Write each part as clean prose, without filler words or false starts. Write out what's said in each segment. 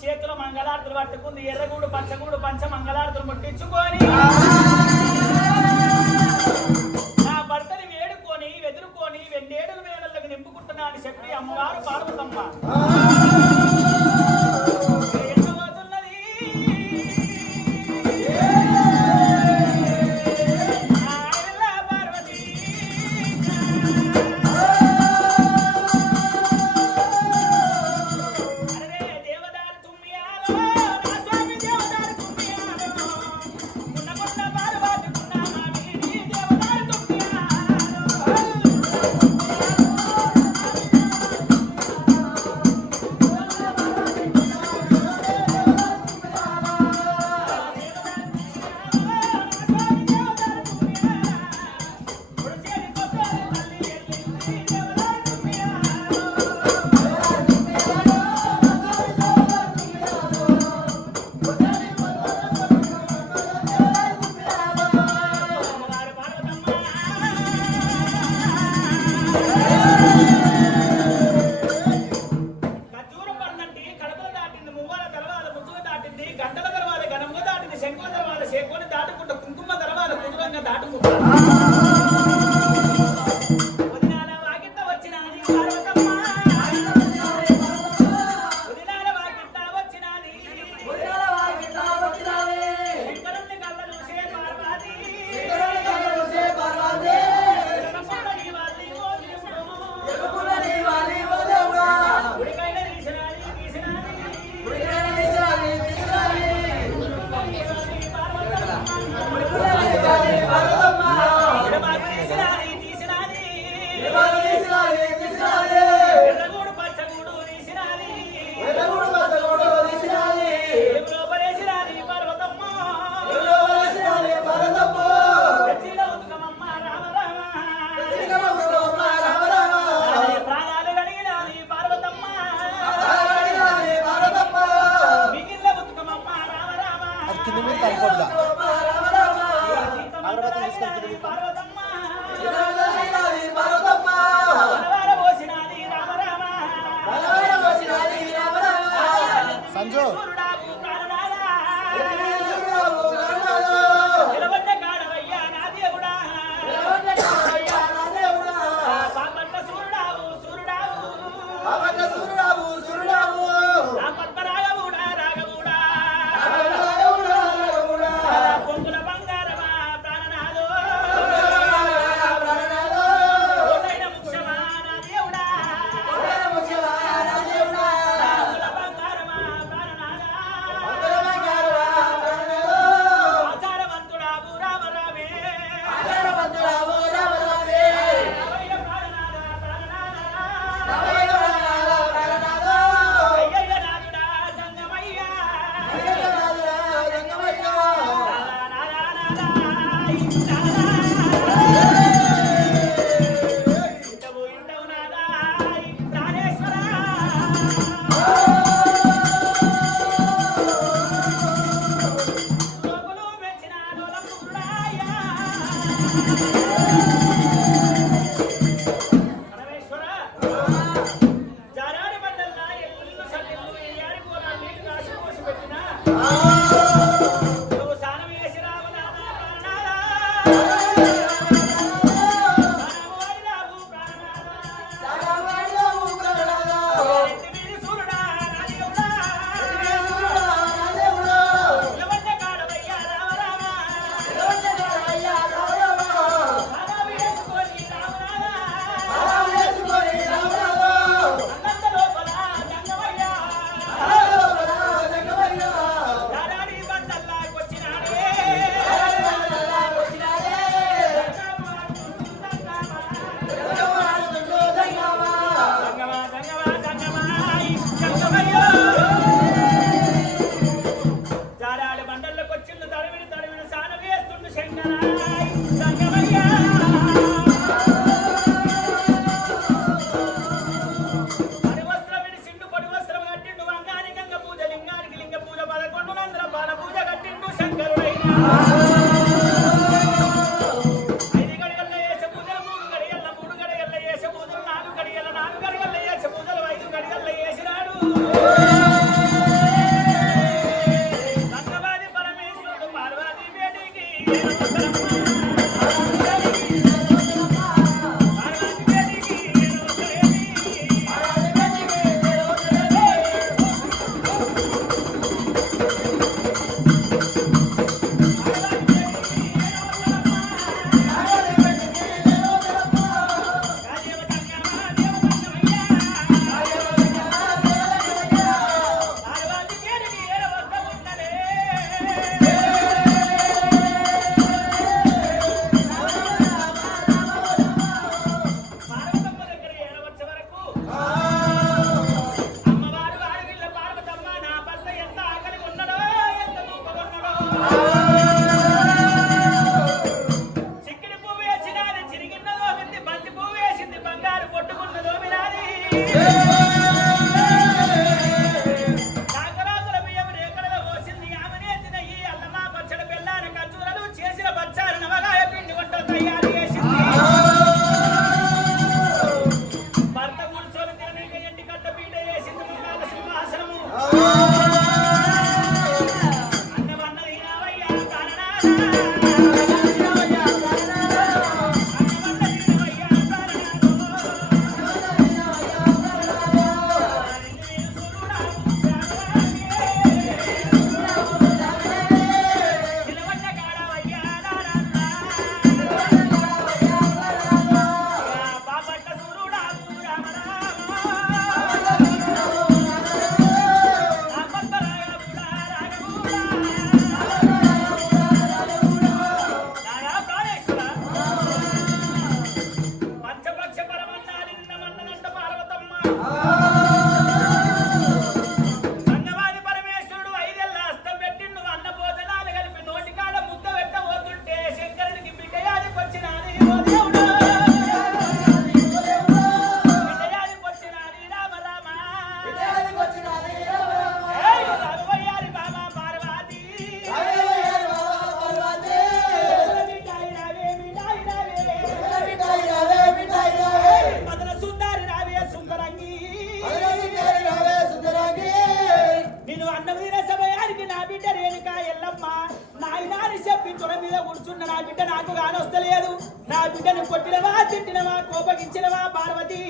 చేతుల మంగళారతులు పట్టుకుంది ఎర్రగూడు పచ్చగూడు పంచ మంగళారతులు ముట్టించుకొని నా భర్తని వేడుకొని వెదురుకొని వెండేడుల వేళలకు నింపుకుంటున్నా అని చెప్పి అమ్మవారు పార్వతమ్మ అన్నం తినే సమయానికి నా బిడ్డ రేణుక ఎల్లమ్మ నాయనాని చెప్పి తొడ మీద కూర్చున్న నా బిడ్డ నాకు కానొస్తలేదు. నా బిడ్డను కొట్టినవా తిట్టినవా కోపగించినవా పార్వతి?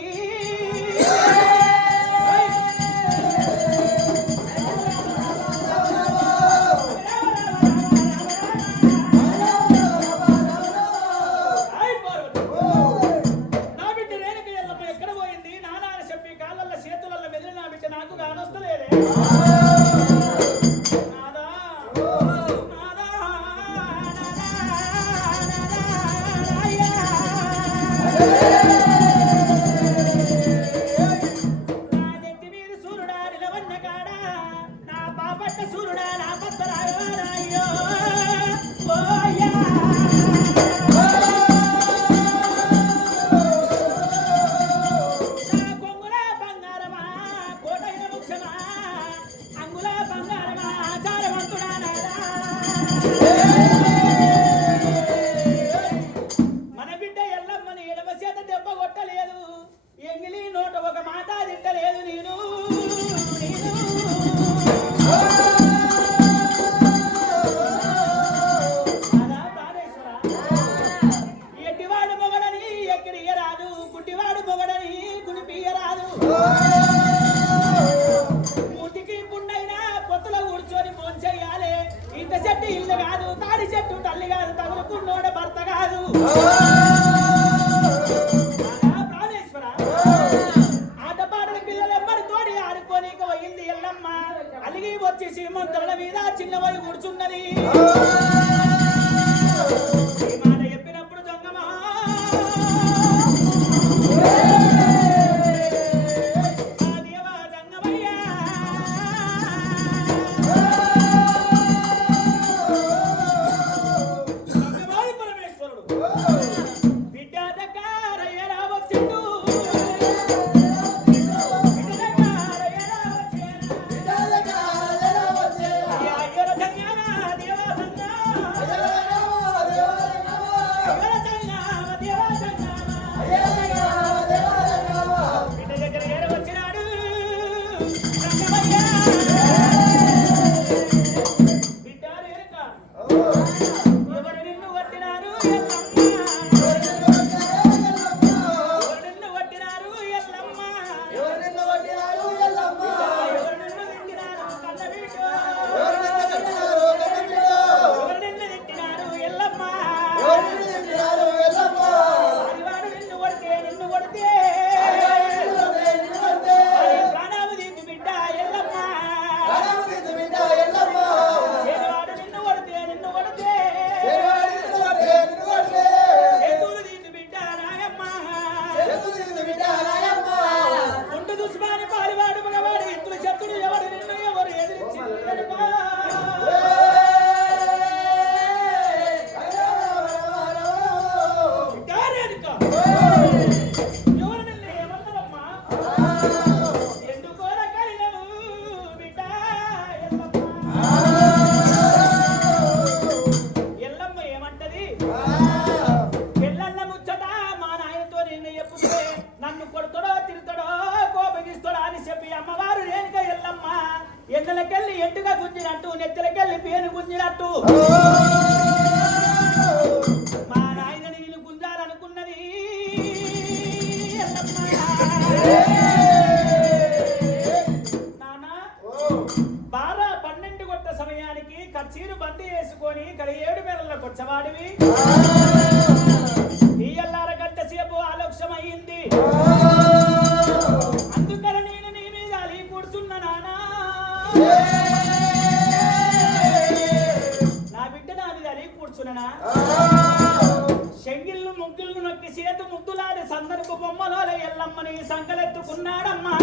శంగిళ్ళు ముగ్గులు నొక్కి చేతు ముద్దులాడి సందర్భ బొమ్మలోల ఎల్లమ్మని సంకలెత్తుకున్నాడమ్మా.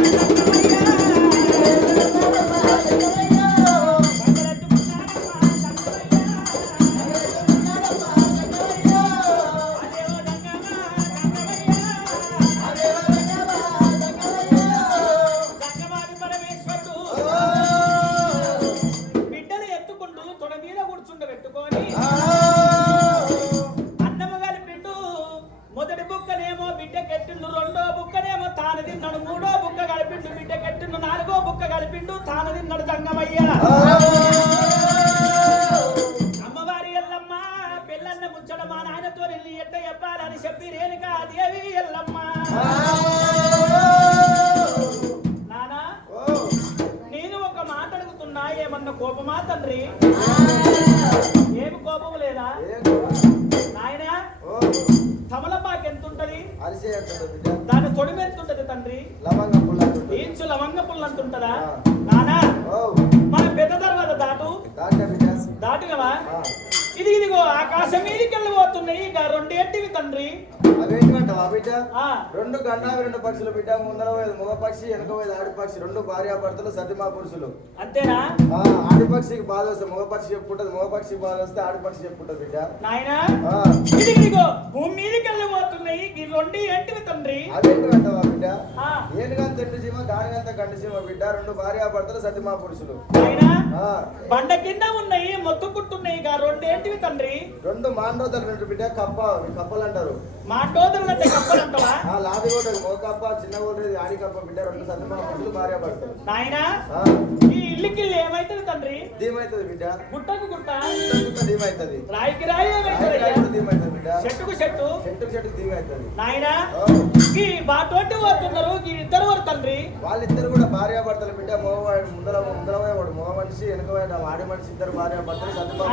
మూడో బుక్క కలిపిండు బిడ్డ కలిపిండు తాను తిన్నాడు తంగమయ్య అమ్మవారి ఎల్లమ్మ పిల్లన్న ముచ్చట మా నాయనతో వెళ్ళి ఎట్ట చెప్పాలని చెప్పి రేణుకా దేవి ఎల్లమ్మ నానా నేను ఒక మాట అడుగుతున్నా ఏమన్నా కోపమా తండ్రి ఏమి కోపం లేదా నాయన తమలపాకు ఎంత ఉంటది దాని తొడిమి ఎంత ఉంటది తండ్రి ఇంచు లవంగ పుల్ల అంత ఉంటదా నానా మన పెద్ద తర్వాత దాటుగవా ఇదిగో ఆకాశం మీదకి వెళ్ళిపోతున్నాయి ఇక రెండేంటివి తండ్రి అవేంటంటావా బిడ్డ రెండు గండావి రెండు పక్షులు బిడ్డ ముందర పోయేది మగ పక్షి వెనక పోయేది ఆడిపక్షి రెండు భార్యాభర్తలు సతిమా పురుషులు అంతేనా ఆడిపక్షికి బాధ వస్తే మగ పక్షి చెప్పుకుంటది మగ పక్షికి బాధ వస్తే ఆడిపక్షి చెప్పుకుంటది బిడ్డ నాయనా ఇదిగో భూమి మీదకి వెళ్ళిపోతున్నాయి ఈ రెండు ఏంటివి తండ్రి అవేంటంటావా బిడ్డ ఏనుగంత తెండు సీమ గానిగంత గండు సీమ బిడ్డ రెండు భార్యాభర్తలు సతిమా పురుషులు బండ కింద ఉన్నాయి మొత్తుకుంటున్నాయి ఇక రెండేంటివి తండ్రి రెండు మాండోదలు రెండు బిడ్డ కప్పలు అంటారు మాండోదలు అంటే కప్పలు అంటావా లాది కొట్టదు మగ కప్ప చిన్న కొట్టేది ఆడి కప్ప బిడ్డ రెండు సతిమా పురుషులు భార్యాభర్తలు నాయనా ఈ ఇల్లుకి ఏమైతుంది తండ్రి దీమైతుంది బిడ్డ గుట్టకు గుట్ట దీమైతుంది రాయికి రాయి దీమైతుంది బిడ్డ చెట్టుకు చెట్టు దీమైతుంది నాయనా ఈ బాటోటి పోతున్నారు ఈ ఇద్దరు వారు తండ్రి వాళ్ళిద్దరు కూడా భార్యాభర్తలు బిడ్డ మగవాడు ముందర వాడు మగ మనిషి వెనక ఆడి మనిషి ఇద్దరు భార్యాభర్తలు సతిమా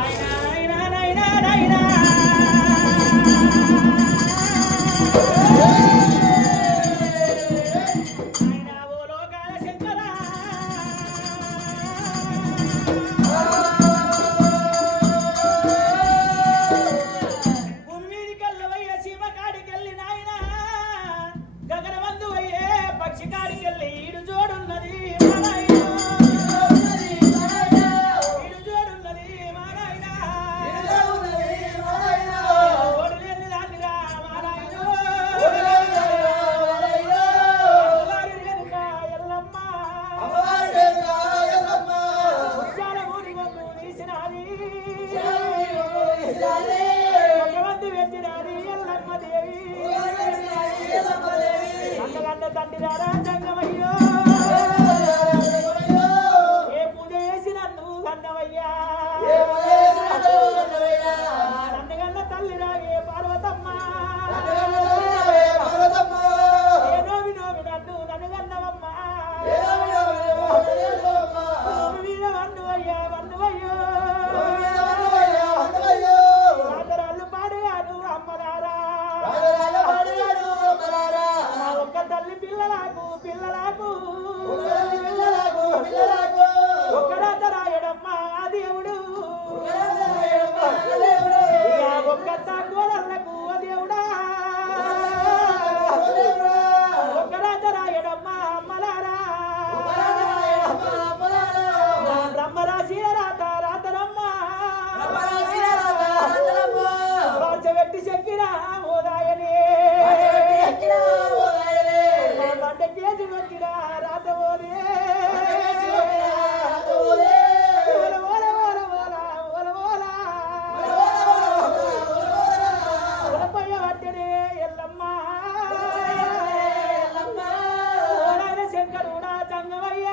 శంకరుడా తంగమయ్య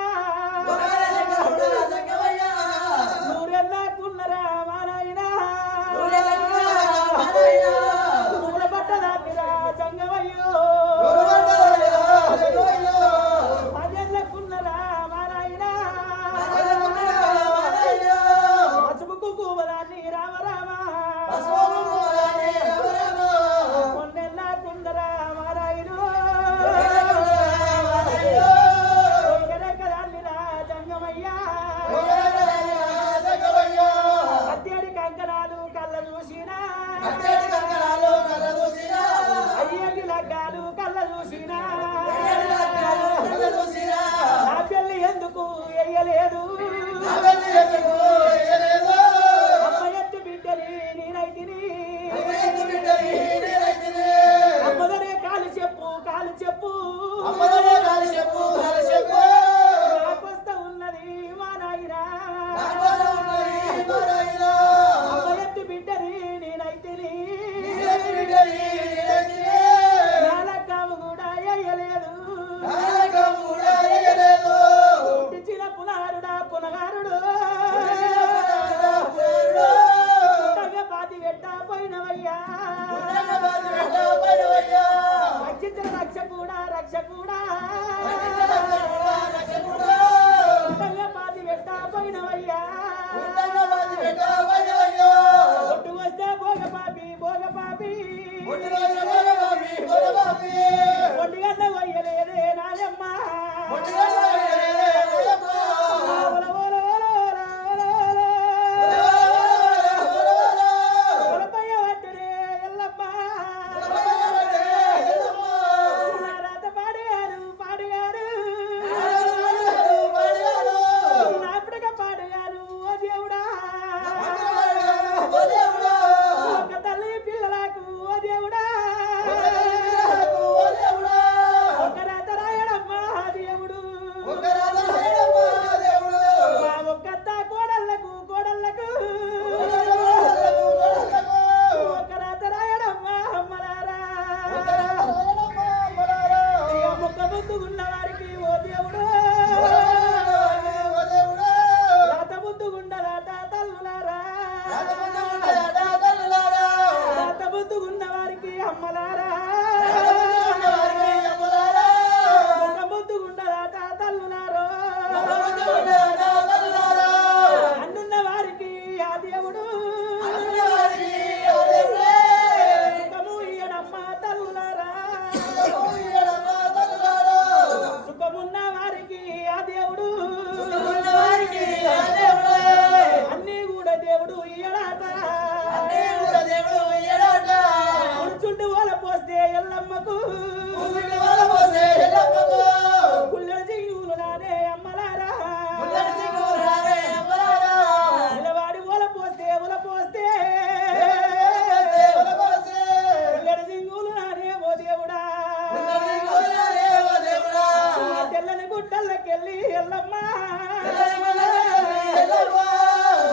బాపట్లకెళ్ళి ఎల్లమ్మ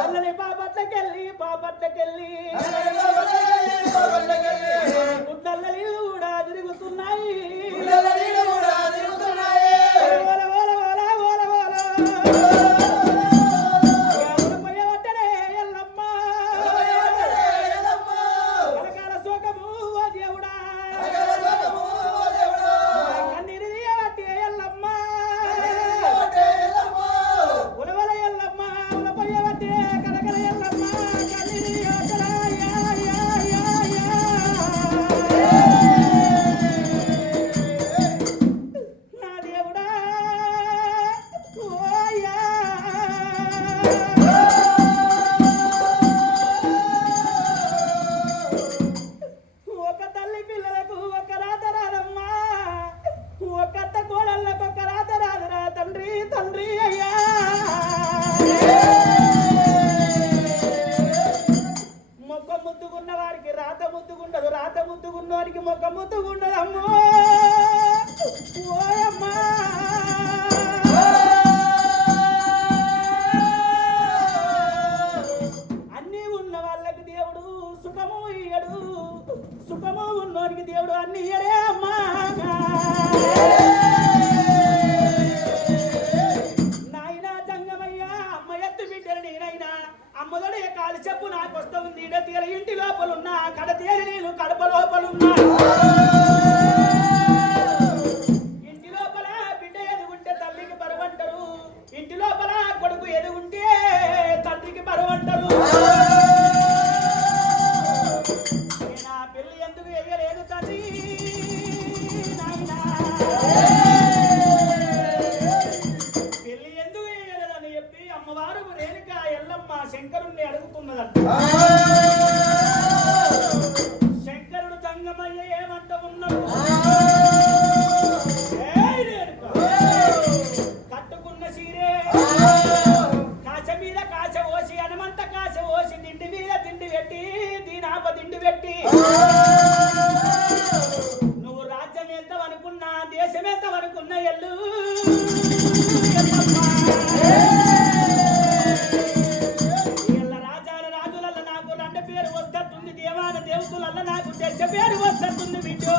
అల్లని బాపట్లకెళ్ళి గుడ్డల్ల కూడా తిరుగుతున్నాయి శంకరుణ్ణి అడుగుతున్నదంట. శంకరుడు తంగమయ్య ఏమంట ఉన్నాడు? కట్టుకున్న సీరే కాచ మీద కాచ ఓసి హనుమంత కాచ ఓసి దిండి మీద దిండి పెట్టి దీనాప దిండి పెట్టి నువ్వు రాజ్యం వెళ్తావనుకున్నా దేశం వెళ్తావనుకున్నా ఎల్లు దేవతలల్ల నాకు తెచ్చ పేరు వస్తుంది బిడ్డో.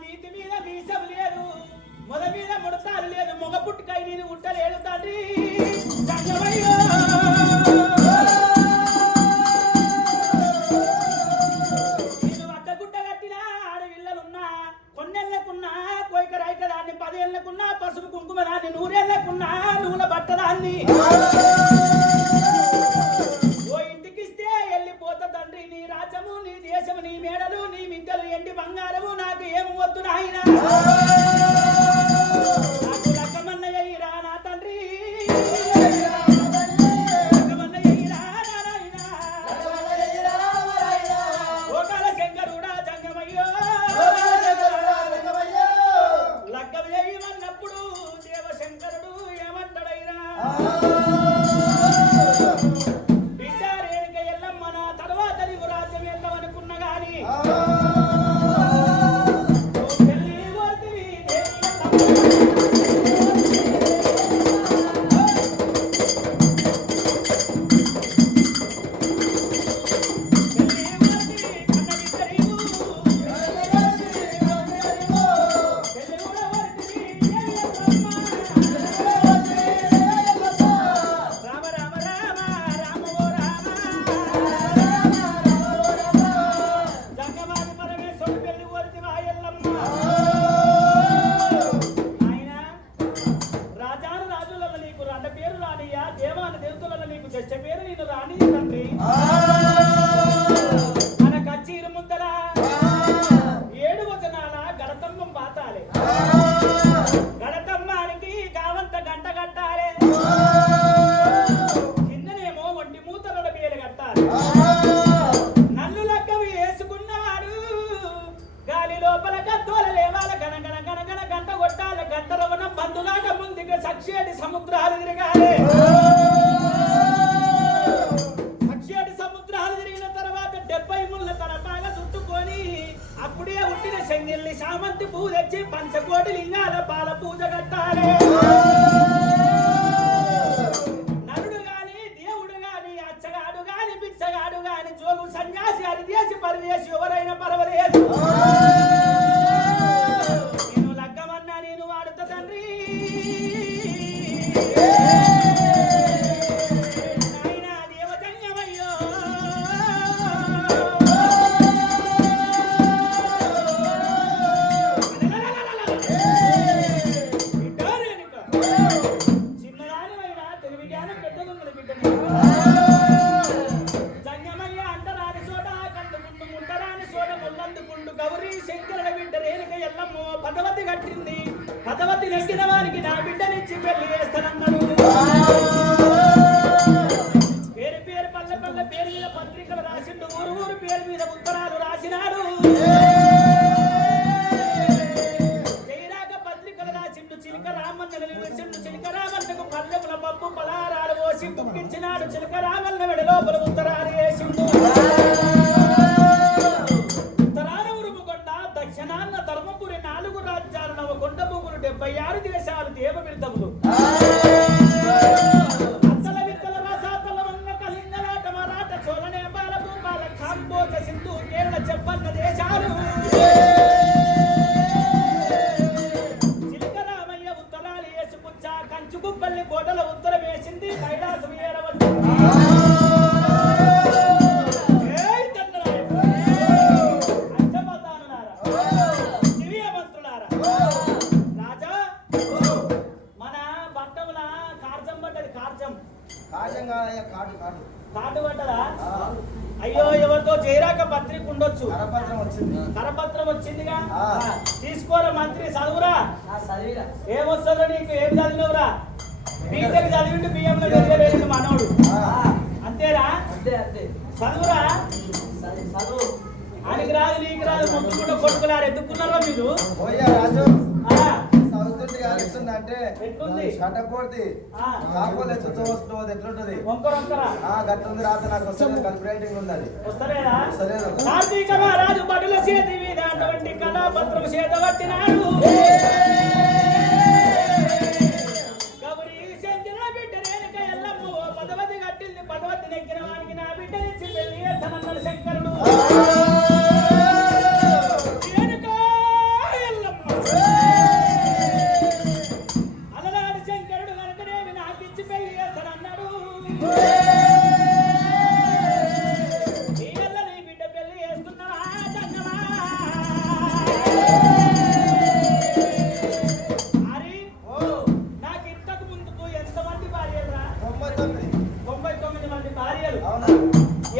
మీతి మీద మీసం లేదు, మొద మీద ముడతాలు లేదు, మొగ పుట్టుకై నేను ఉట్టలేదు తండ్రి. పదేళ్లకున్నా పసుపు కుంకుమ దాన్ని, నూరేళ్లకున్నా నూనె బట్టదాన్ని. ఓ ఇంటికిస్తే వెళ్ళిపోతా తండ్రి. నీ రాజ్యము నీ దేశము నీ మేడలు నీ మిద్దెలు ఎండి బంగారము నాకు ఏం వద్దు నాయనా. నాకు లక్కమన్నయ్యరా నా తండ్రి, లక్కమన్నయ్యరా నారాయణ. ఓకాల శంకరుడా జంగమయ్యో లగ్గం చేయమన్నప్పుడు దేవశంకరుడు ఏమంటాడైనా? బిడ్డ రేణుక ఎల్లమ్మ నా తర్వాత నీవు రాజ్యం వెళ్తావనుకున్నా గాని పెళ్లి కోరితివి గడతమ్మానికి కావంత గంట కట్టాలి, కిందనేమో ఒంటి మూతల పేరు కట్టాలి. నల్లు లగ్గం వేసుకున్నవాడు గాలి లోపల గద్దోల లేవాల గణ గణ గణ గణ గంట కొట్టాలి. గంట రవణం బంధుగా పక్షేటి సముద్రాలు తిరగాలి. పక్షేటి సముద్రాలు తిరిగిన తర్వాత 70 ముళ్ళ తన బాగా చుట్టుకొని అప్పుడే ఉట్టిన శంగిల్ని శామంతి పూజ తెచ్చి పంచకోటి లింగాల పాల పూజ కట్టాలి. నరుడు గాని దేవుడు గాని అచ్చగాడు గాని పిచ్చగాడు గాని జోగు సన్యాసి అరిదేశి పరిదేశి ఎవరైనా పర్వాలేదు. నేను లగ్గమన్నా నేను వాడుతా తండ్రి. నాయనా దేవతంగమయ్యో చిన్నదానివైనా తెలివి జ్ఞానం పెద్దదొంగల బిడ్డని. జంగమయ్య అంటరాని చోట కంటుకుంటూ ముంటరాని చోట ముల్లందుకుంటూ గౌరీ శంకరుల బిడ్డ రేణుక ఎల్లమ్మో పదవతి కట్టింది. పదవతి నెగ్గిన వారికి నా బిడ్డనిచ్చి పెళ్లి చేస్తానన్నాడు. పేరు పేరు పల్లె పల్లె పేరు మీద పత్రికలు రాసిండు. ఊరు ఊరు పేరు మీద ఉత్తరాలు రాసినాడు. జయరాగ పత్రికలు రాసిండు. చిలక రామన్న నిలిచిండు. చిలక రామన్నకు పల్లెముల పప్పు పలారాలు పోసి పుట్టించినాడు. చిలక రామన్న వెడ లోపల ఉత్తరాలు వేసిండు. ఉత్తరాన ఉరుముకొండ దక్షిణాన్న ధర్మపురి 4 రాజ్యాలు నవకొండ భూములు 76 దేశాలు దేవ బిరుదములు. అత్తల విత్తల రసాతల వంగ కళింగలాట మరాఠ చోళ నేపాల భూపాల కాంబోజ సింధు కేరళ చెప్పన్న దేశాలు. చిలక రామయ్య ఉత్తరాలు వేసుకుచ్చా కంచు గుబ్బల్లి కోటల ఉత్తరం వేసింది. కైలాసం ఏరవచ్చు. కాటు పడ్డదా? అయ్యో ఎవరితో జయరాక పత్రిక ఉండొచ్చు. కరపత్రం వచ్చిందిగా. తీసుకోరా మంత్రి చదువురా. ఏమొస్తుందో నీకు? ఏం చదివినవురా? బీటెక్ చదివిండు బియ్యంలో వెళ్ళి మనోడు అంతేరా? చదువురా. ఆయనకి రాదు నీకు రాదు మొత్తుకుంటూ కొట్టుకున్నారు. ఎత్తుకున్నారా మీరు? అంటే కట్టపోతే ఎట్లుంటది గట్లుంది రాత నాకు వస్తుంది. కల్పరేటింగ్ ఉంది. అది కార్తీక మహారాజు బడుల చేతి మీద అటువంటి కళాపత్రం చేత వచ్చినాడు. గౌరీ శంకర బిడ్డ రేణుక ఎల్లమ్మ పదవతి కట్టింది. పదవతి నెక్కిన వానికి నా బిడ్డ ఇచ్చి పెళ్లి చేస్తానన్నాడు శంకరుడు.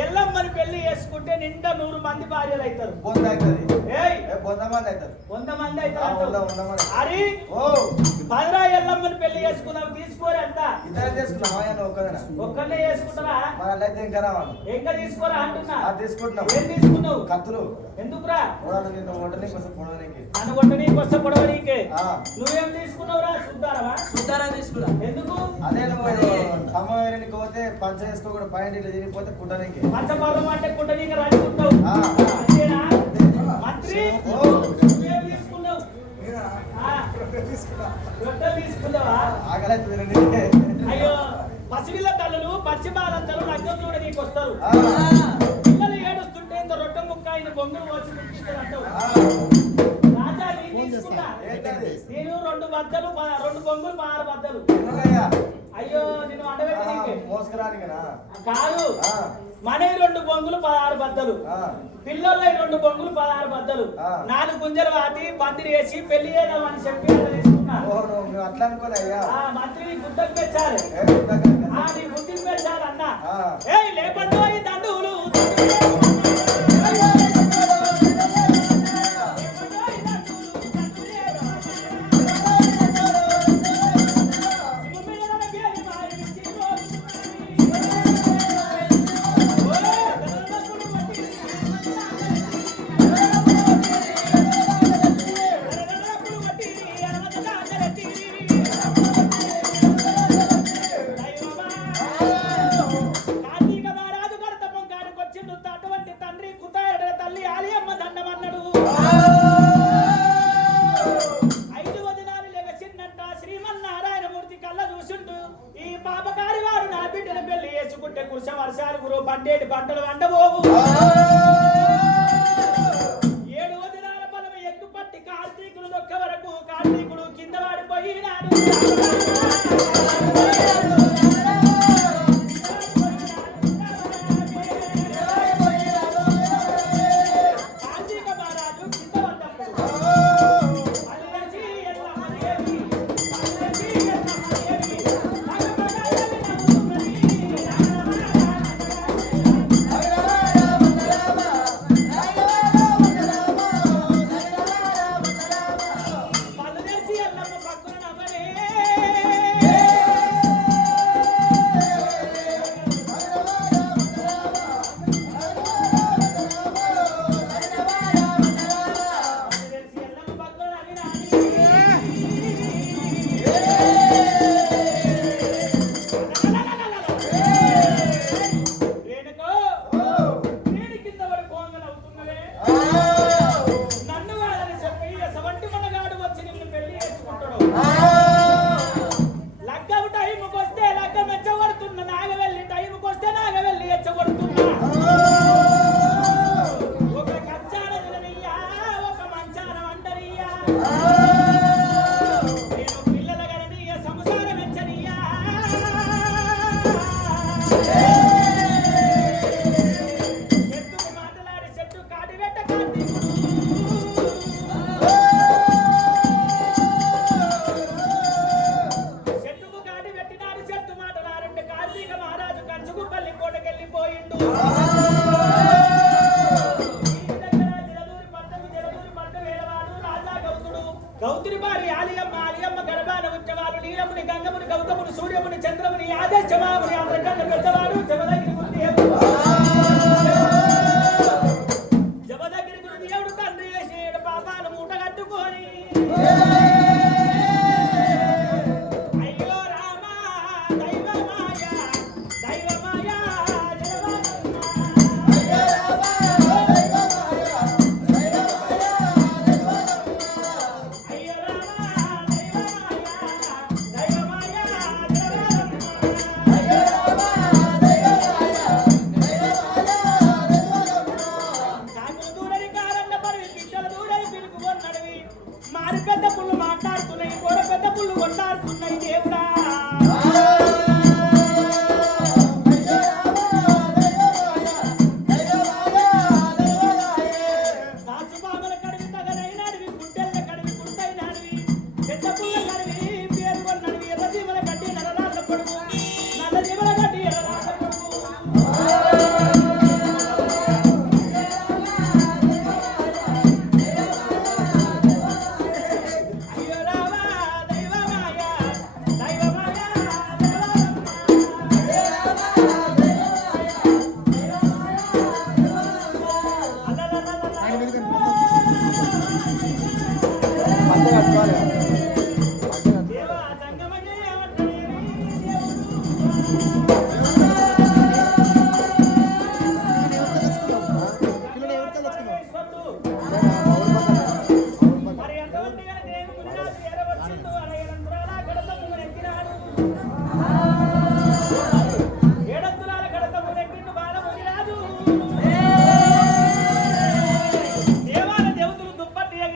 ఎల్లమ్మని పెళ్లి చేసుకుంటే నిండా 100 మంది భార్యలు అవుతారు. 100 మంది అవుతారు. అరే 10 ఎల్లమ్మని పెళ్లి చేసుకున్నావు. తీసుకోరా అంత ఒక్కనే చేసుకుంటారా? ఇంకా తీసుకోరా అంటున్నా. ఏం తీసుకున్నావు? కత్తులు. ఎందుకురా? నన్ను కొట్టనీకి వస్తే పొడవనీకే. నువ్వేం తీసుకున్నావురా? సుద్దారా తీసుకున్నా. ఎందుకు? అదే నువ్వు తమ్మకి పోతే పంచ వేసుకోకూడదు. పాయింట్ ఇట్లా తిరిగిపోతే కుట్టనీకి. పంచపాలం అంటే కుట్టనీకి రాజుకుంటావు. అంతేనా మంత్రి? నువ్వేం తీసుకున్నావు? తీసుకున్నావా? అయ్యో పసిపిల్ల తల్లులు పశ్చిమాలంతలు లగ్గం చూడ నీకు వస్తారు. పిల్లలు ఏడుస్తుంటే ఇంత రొట్టె ముక్క ఆయన బొంగులు వచ్చి ముట్టిస్తారు అంటావు. రాజా నీ తీసుకున్నా. నేను 2 బద్దలు 2 బొంగులు 6 బద్దలు. అయ్యో నేను అండబెట్టి కాదు. మనవి 2 బొంగులు 16 బద్దలు. పిల్లలై 2 బొంగులు 16 బద్దలు. 4 గుంజలు వాటి పందిరి వేసి పెళ్లి చేద్దామని చెప్పి తీసుకున్నా. అట్లా అనుకోదయ్యా. మంత్రి గుద్దకు పెంచాలి. నీ గుద్దికి పెంచాలి అన్న. ఏ లేపండి దండులు. వేసుకుంటే కుర్చ వర్షాలు గురు పండేటి పంటలు వండబోవు 7వ దినాల బలం ఎక్కుపట్టి కార్తీకులు దొక్క వరకు కార్తీకుడు కింద వాడిపోయినాడు గౌతుని భార్య ఆలియమ్మ గర్భాన వచ్చేవాళ్ళు నీలముని గంగముని గౌతముని సూర్యముని చంద్రముని ఆదేశమాముని అందరికన్నా పెద్దవాడు జమదగిరి గురు దేవుడు తండ్రి చేసేడు పాపాలు మూట కట్టుకొని అయ్యో రామా దైవమాయ దైవమాయ మారి పెద్ద పుల్లు మాట్లాడుతున్నాయి కూర పెద్ద పుల్లు కొట్లాడుతున్నాయి దేవుడా రాజుపామల కడివి తగనైనాడివి గుండెల కడివి గుండైనాడివి పెద్ద పుల్ల కడివి పేరు కొన్నడివి ఎర్రజీవల గడ్డి నరరాళ్ళ పొడుగు నల్ల జీవల గడ్డి ఎర్రరాళ్ళ పొడుగు ఏడంతులాల కడత మునెక్కిండు బాల మునిరాజు